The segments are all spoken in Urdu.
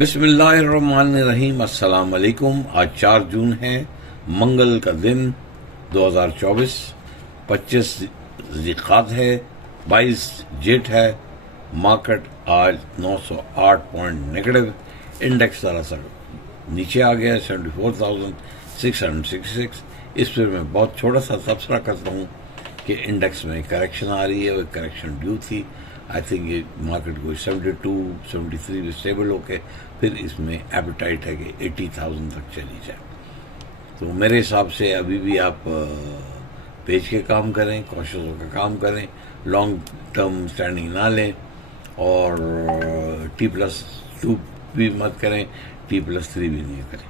بسم اللہ الرحمن الرحیم. السلام علیکم. آج 4 جون ہے، منگل کا دن 2024، 25 ذی-القعدہ ہے، 22 جیٹ ہے. مارکیٹ آج 908 پوائنٹ نیگیٹو، انڈیکس دراصل نیچے آ گیا 74,666. اس پر میں بہت چھوٹا سا تبصرہ کرتا ہوں کہ انڈیکس میں کریکشن آ رہی ہے، وہ کریکشن ڈیو تھی. آئی تھنک یہ مارکیٹ کو 72 73 میں اسٹیبل ہو کے پھر اس میں ایپیٹائٹ ہے کہ 80,000 تک چلی جائے. تو میرے حساب سے ابھی بھی آپ بیچ کے کام کریں، کوشش ہو کے کام کریں، لانگ ٹرم اسٹینڈنگ نہ لیں، اور T+2 بھی مت کریں، T+3 بھی نہیں کریں.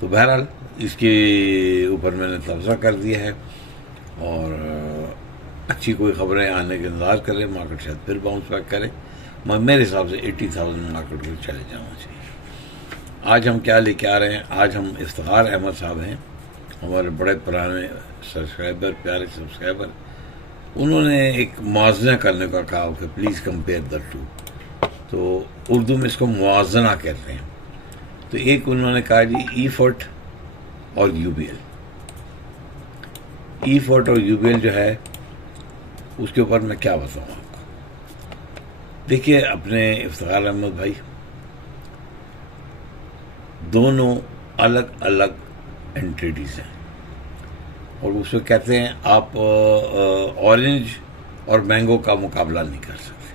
تو بہرحال اس کے اوپر میں نے تبصرہ کر دیا ہے، اور اچھی کوئی خبریں آنے کے انتظار کریں. مارکیٹ شاید پھر باؤنس بیک کرے، مگر میرے حساب سے 80,000 مارکیٹ کو چلے جانا چاہیے. آج ہم کیا لے کے آ رہے ہیں؟ آج ہم افتخار احمد صاحب ہیں، ہمارے بڑے پرانے سبسکرائبر، پیارے سبسکرائبر. انہوں نے ایک موازنہ کرنے کا کہا کہ پلیز کمپیئر دا ٹو. تو اردو میں اس کو موازنہ کہتے ہیں. تو ایک انہوں نے کہا جی ایفرٹ اور UBL. ایفرٹ اور UBL جو ہے اس کے اوپر میں کیا بتاؤں آپ کو. دیکھیے اپنے افتخار احمد بھائی دونوں الگ الگ اینٹیٹیز ہیں، اور اس میں کہتے ہیں آپ اورنج اور مینگو کا مقابلہ نہیں کر سکتے،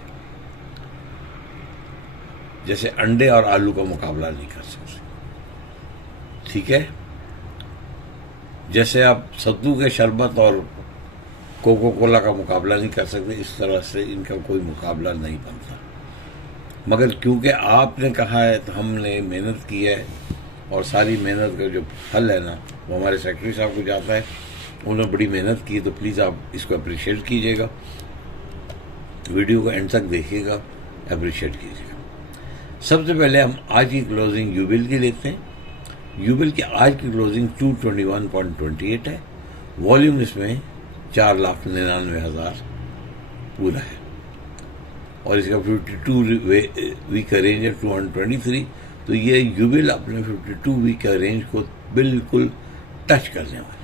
جیسے انڈے اور آلو کا مقابلہ نہیں کر سکتے. ٹھیک ہے، جیسے آپ ستو کے شربت اور کوکو کولا کا مقابلہ نہیں کر سکتے، اس طرح سے ان کا کوئی مقابلہ نہیں بنتا. مگر کیونکہ آپ نے کہا ہے تو ہم نے محنت کی ہے، اور ساری محنت کا جو پھل ہے نا وہ ہمارے سیکرٹری صاحب کو جاتا ہے. انہوں نے بڑی محنت کی، تو پلیز آپ اس کو اپریشیٹ کیجیے گا، ویڈیو کو اینڈ تک دیکھیے گا، اپریشیٹ کیجیے گا. سب سے پہلے ہم آج کی کلوزنگ UBL کی لیتے ہیں. UBL کی آج کی کلوزنگ 221.28 ہے. والیوم اس میں 4,99,000 پورا ہے، اور اس کا 52 ویک کا رینج ہے 223. تو یہ UBL اپنے 52 ویک کا رینج کو بالکل ٹچ کرنے والا ہے.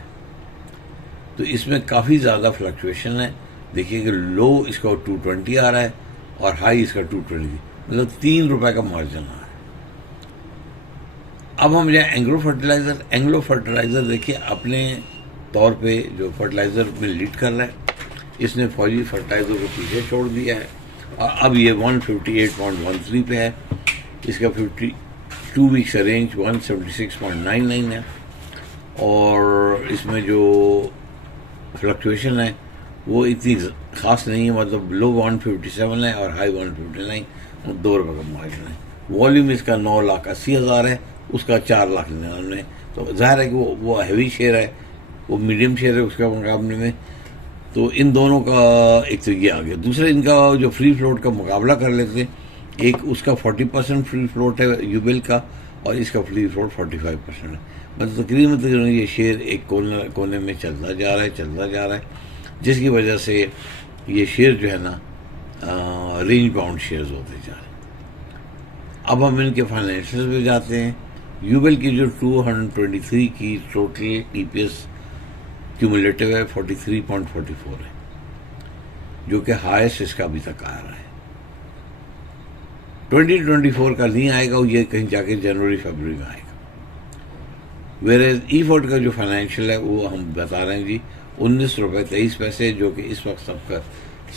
تو اس میں کافی زیادہ فلکچویشن ہے. دیکھیے کہ لو اس کا 220 آ رہا ہے، اور ہائی اس کا 220، مطلب 3 روپے کا مارجن آ رہا ہے. اب ہم جائیں اینگلو فرٹیلائزر. دیکھیے اپنے طور پہ جو فرٹیلائزر میں لیڈ کر رہا ہے، اس نے فوجی فرٹیلائزر کو پیچھے چھوڑ دیا ہے، اور اب یہ 158.13 پہ ہے. اس کا 52 ویکس رینج 176.99 ہے، اور اس میں جو فلکچویشن ہے وہ اتنی خاص نہیں ہے، مطلب لو 157 ہے اور ہائی 159، 2 روپے کا مارجن ہے. والیوم اس کا 9,80,000 ہے، اس کا 4,99,000 ہے. تو ظاہر ہے کہ وہ ہیوی شیئر ہے، وہ میڈیم شیئر ہے اس کے مقابلے میں. تو ان دونوں کا ایک تو یہ آ گیا. دوسرا ان کا جو فری فلوٹ کا مقابلہ کر لیتے ہیں. ایک اس کا 40% فری فلوٹ ہے UBL کا، اور اس کا فری فلوٹ 45% ہے. مطلب تقریباً یہ شیئر ایک کونے میں چلتا جا رہا ہے، جس کی وجہ سے یہ شیئر جو ہے نا رینج باؤنڈ شیئرز ہوتے جا رہے ہیں. اب ہم ان کے فائنینشیلز پہ جاتے ہیں. UBL کی جو 223 کی ٹوٹل EPS کیومولیٹو ہے 43.44 ہے، جو کہ ہائیسٹ اس کا ابھی تک آ رہا ہے. 2024 کا نہیں آئے گا، یہ کہیں جا کے جنوری فیبروری میں آئے گا. ویئر ایفرٹ کا جو فائنینشیل ہے وہ ہم بتا رہے ہیں جی 19.23 روپے، جو کہ اس وقت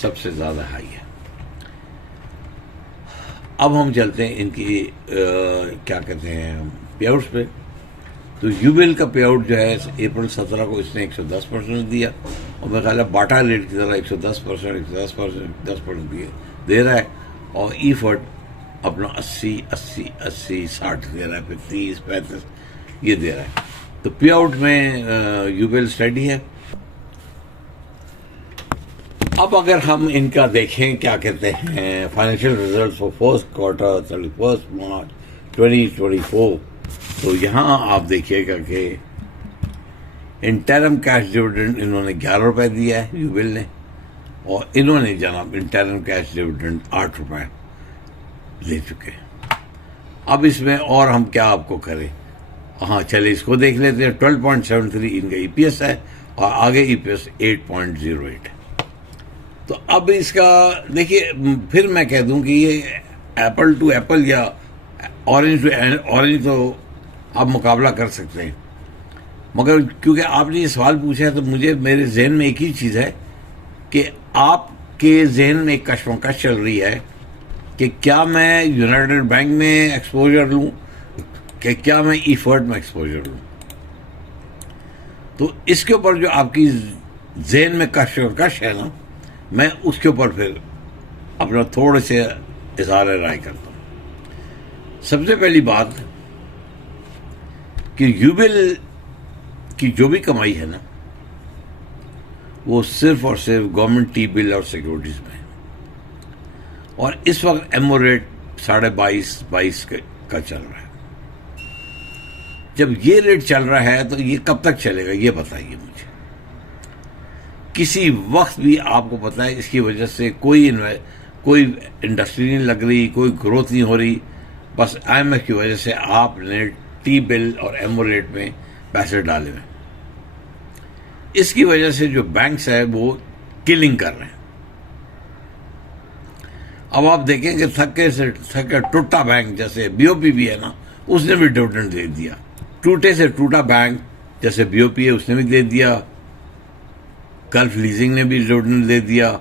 سب سے زیادہ ہائی ہے. اب ہم چلتے ہیں ان کی کیا کہتے ہیں پے آؤٹس پہ. تو UBL کا پے آؤٹ جو ہے اپریل 17 کو اس نے 110% دیا، اور میرا خیال ہے باٹا ریٹ کی طرح 110% دے رہا ہے. اور ایفرٹ اپنا 80-60 دے رہا ہے، پھر 30-35 یہ دے رہا ہے. تو پے آؤٹ میں UBL اسٹڈی ہے. اب اگر ہم ان کا دیکھیں کیا کہتے ہیں financial results for first quarter 31 March 2024، تو یہاں آپ دیکھیے گا کہ انٹرم کیش ڈویڈنڈ انہوں نے 11 روپے دیا ہے UBL نے، اور انہوں نے جناب انٹرم کیش ڈویڈنڈ 8 روپے لے چکے ہیں. اب اس میں اور ہم کیا آپ کو کریں. ہاں چلے اس کو دیکھ لیتے ہیں. 12.73 ان کا ای پی ایس ہے اور آگے ای پی ایس 8.08 ہے. تو اب اس کا دیکھیے, پھر میں کہہ دوں کہ یہ ایپل ٹو ایپل یا اورنج ٹو اورنج تو آپ مقابلہ کر سکتے ہیں, مگر کیونکہ آپ نے یہ سوال پوچھا ہے تو مجھے میرے ذہن میں ایک ہی چیز ہے کہ آپ کے ذہن میں ایک کشمکش چل رہی ہے کہ کیا میں یونائٹڈ بینک میں ایکسپوجر لوں کہ کیا میں ای فرٹ میں ایکسپوجر لوں. تو اس کے اوپر جو آپ کی ذہن میں کشمکش ہے نا, میں اس کے اوپر پھر اپنا تھوڑے سے اظہار رائے کرتا ہوں. سب سے پہلی بات کہ یوبل کی جو بھی کمائی ہے نا وہ صرف اور صرف گورنمنٹ ٹی بل اور سیکورٹیز میں ہے, اور اس وقت ایمو ریٹ 22.5 کا چل رہا ہے. جب یہ ریٹ چل رہا ہے تو یہ کب تک چلے گا یہ بتائیے مجھے. کسی وقت بھی آپ کو پتا ہے اس کی وجہ سے کوئی انڈسٹری نہیں لگ رہی, کوئی گروتھ نہیں ہو رہی, بس آئی ایم ایف کی وجہ سے آپ نے ٹی بل اور ایمو ریٹ میں پیسے ڈالے ہوئے. اس کی وجہ سے جو بینکس ہے وہ کلنگ کر رہے ہیں. اب آپ دیکھیں کہ تھکے ٹوٹا بینک جیسے بی او پی بھی ہے نا, اس نے بھی ڈویڈنڈ دے دیا. ٹوٹے سے ٹوٹا بینک جیسے بی او پی ہے اس نے بھی دے دیا, گلف لیزنگ نے بھی ڈویڈنڈ دے دیا,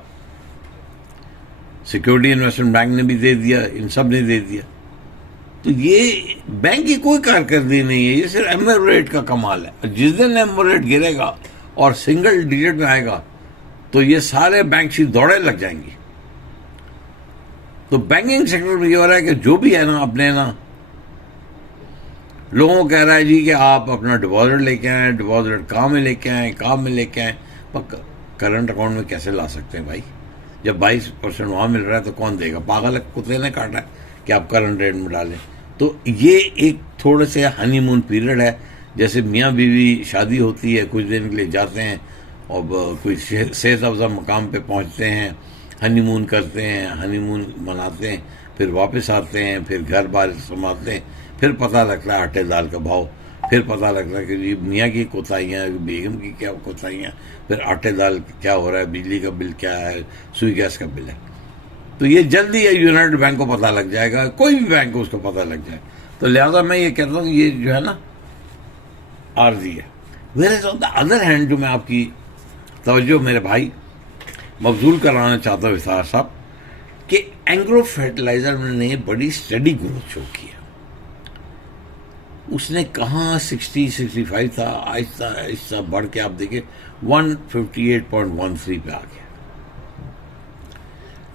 سیکورٹی انویسٹمنٹ بینک نے بھی دے دیا, ان سب نے دے دیا. تو یہ بینک کی کوئی کارکردگی نہیں ہے, یہ صرف ایمو ریٹ کا کمال ہے. جس دن ایمو ریٹ گرے گا اور سنگل ڈیجٹ میں آئے گا تو یہ سارے بینک ہی دوڑے لگ جائیں گی. تو بینکنگ سیکٹر میں یہ ہو رہا ہے کہ جو بھی ہے نا اپنے نا لوگوں کو کہہ رہا ہے جی کہ آپ اپنا ڈپازٹ لے کے آئیں, ڈپازٹ کام میں لے کے آئیں, کام میں لے کے آئیں. کرنٹ اکاؤنٹ میں کیسے لا سکتے ہیں بھائی؟ جب 22% وہاں مل رہا ہے تو کون دے گا؟ پاگل کتے نے کاٹا ہے کہ آپ کرنٹ ریٹ میں ڈالیں. تو یہ ایک تھوڑے سے ہنی مون پیریڈ ہے. جیسے میاں بیوی شادی ہوتی ہے, کچھ دن کے لیے جاتے ہیں اور کوئی صحت افزا مقام پہ پہنچتے ہیں, ہنی مون کرتے ہیں, ہنی مون مناتے ہیں, پھر واپس آتے ہیں, پھر گھر بار سنبھالتے ہیں, پھر پتہ لگتا ہے آٹے دال کا بھاؤ, پھر پتہ لگتا ہے کہ جی میاں کی کوتاہیاں, بیگم کی کیا کوتاہیاں, پھر آٹے دال کیا ہو رہا ہے, بجلی کا بل کیا ہے, سوئی گیس کا بل ہے. تو یہ جلدی ہے یونائٹڈ بینک کو پتہ لگ جائے گا, کوئی بھی بینک کو اس کو پتہ لگ جائے. تو لہٰذا میں یہ کہتا ہوں کہ یہ جو ہے نا عارضی ہے. Where on the other hand جو میں آپ کی توجہ میرے بھائی مبذول کرانا چاہتا ہوں وسار صاحب, کہ اینگرو فرٹیلائزر نے بڑی اسٹڈی گروتھ شو کی ہے. اس نے کہاں 60-65 تھا, آہستہ آہستہ بڑھ کے آپ دیکھیں 158.13 پہ آ گیا.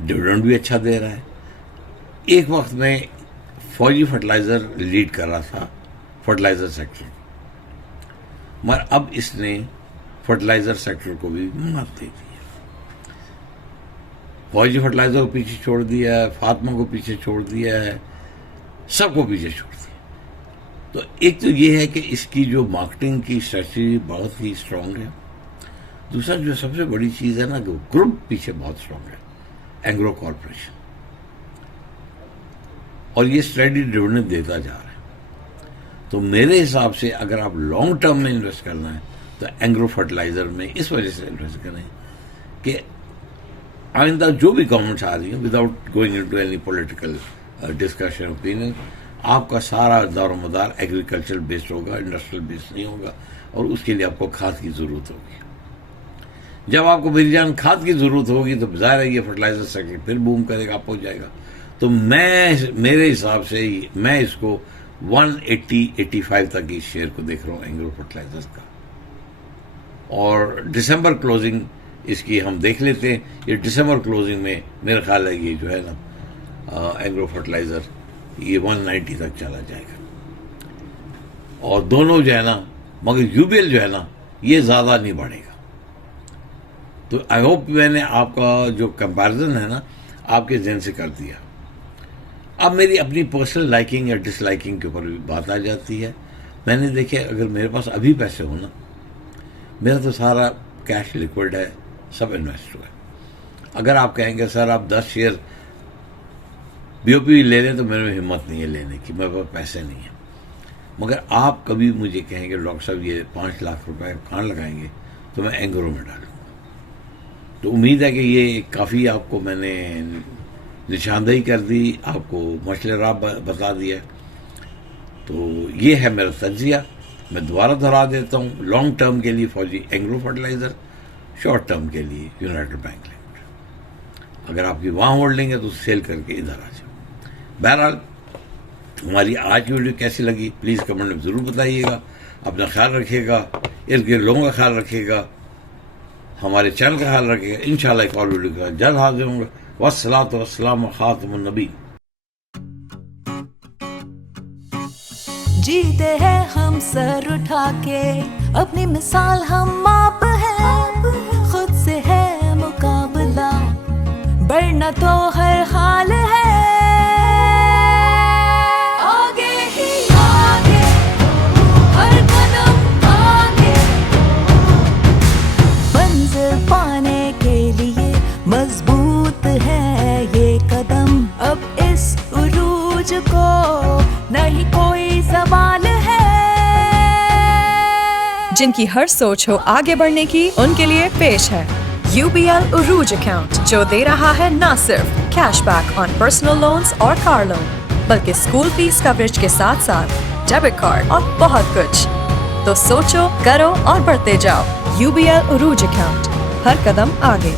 ڈویڈنڈ بھی اچھا دے رہا ہے. ایک وقت میں فوجی فرٹیلائزر لیڈ کر رہا تھا فرٹیلائزر سیکٹر, مگر اب اس نے فرٹیلائزر سیکٹر کو بھی مت دے دی. فوجی فرٹیلائزر کو پیچھے چھوڑ دیا ہے, فاطمہ کو پیچھے چھوڑ دیا ہے, سب کو پیچھے چھوڑ دیا. تو ایک تو یہ ہے کہ اس کی جو مارکیٹنگ کی اسٹریٹجی بہت ہی اسٹرانگ ہے. دوسرا جو سب سے بڑی چیز ہے نا کہ گروپ پیچھے بہت اسٹرانگ ہے, اینگرو کارپوریشن, اور یہ اسٹڈی ڈویڈنڈ دیتا جا رہا ہے. تو میرے حساب سے اگر آپ لانگ ٹرم میں انویسٹ کرنا ہے تو اینگرو فرٹیلائزر میں اس وجہ سے انویسٹ کریں کہ آئندہ جو بھی گورنمنٹس آ رہی ہیں, without going into any political discussion opinion, آپ کا سارا دار و مدار ایگریکلچر بیسڈ ہوگا, انڈسٹریل بیسڈ نہیں ہوگا, اور اس کے لیے آپ کو کھاد کی ضرورت ہوگی. جب آپ کو میری جان کھاد کی ضرورت ہوگی تو ظاہر ہے یہ فرٹیلائزر سیکٹر پھر بوم کرے گا, آپ ہو جائے گا. تو میرے حساب سے میں اس کو 180-85 تک اس شیئر کو دیکھ رہا ہوں اینگرو فرٹیلائزر کا. اور دسمبر کلوزنگ اس کی ہم دیکھ لیتے ہیں. یہ دسمبر کلوزنگ میں میرا خیال ہے یہ جو ہے نا اینگرو فرٹیلائزر یہ 190 تک چلا جائے گا. اور دونوں جو ہے نا, مگر یوبیل جو ہے نا یہ زیادہ نہیں بڑھے گا. تو آئی ہوپ میں نے آپ کا جو کمپیرزن ہے نا آپ کے ذہن سے کر دیا. اب میری اپنی پرسنل لائکنگ یا ڈس لائکنگ کے اوپر بھی بات آ جاتی ہے. میں نے دیکھے اگر میرے پاس ابھی پیسے ہو نا, میرا تو سارا کیش لیکوڈ ہے, سب انویسٹ ہوا ہے. اگر آپ کہیں گے سر آپ 10 شیئر BOP لے لیں تو میرے میں ہمت نہیں ہے لینے کی, میرے پاس پیسے نہیں ہیں. مگر آپ کبھی مجھے کہیں کہ ڈاکٹر صاحب یہ 5 لاکھ روپے کہاں لگائیں گے, تو میں اینگرو میں ڈالوں گا. تو امید ہے کہ یہ کافی آپ کو میں نے نشاندہی کر دی, آپ کو مشعل راہ بتا دیا. تو یہ ہے میرا تجزیہ. میں دوبارہ دہرا دیتا ہوں, لانگ ٹرم کے لیے فوجی اینگرو فرٹیلائزر, شارٹ ٹرم کے لیے یونائٹڈ بینک لمیٹڈ. اگر آپ کی وہاں ہولڈنگ ہے تو سیل کر کے ادھر آ جاؤ. بہرحال ہماری آج کی ویڈیو کیسی لگی پلیز کمنٹ میں ضرور بتائیے گا. اپنا خیال رکھیے گا, ارد گرد لوگوں کا خیال رکھیے گا, ہمارے چینل کا خیال رکھیے گا. انشاءاللہ ایک اور ویڈیو کا جلد حاضر ہوں گے. والصلاۃ والسلام خاتم النبی. جیتے ہیں ہم سر اٹھا کے, اپنی مثال ہم آپ ہیں, خود سے ہے مقابلہ بڑھنا تو ہر حال ہے. آگے ہی آگے, ہر قدم آگے, منزل پانے کے لیے مضبوط ہے یہ قدم. اب اس عروج کو نہیں کوئی سوال ہے. جن کی ہر سوچ ہو آگے بڑھنے کی, ان کے لیے پیش ہے UBL عروج اکاؤنٹ, جو دے رہا ہے نہ صرف cash back on personal loans اور کار لون, بلکہ اسکول فیس کوریج کے ساتھ ساتھ ڈیبٹ کارڈ اور بہت کچھ. تو سوچو, کرو اور بڑھتے جاؤ. UBL عروج اکاؤنٹ, ہر قدم آگے.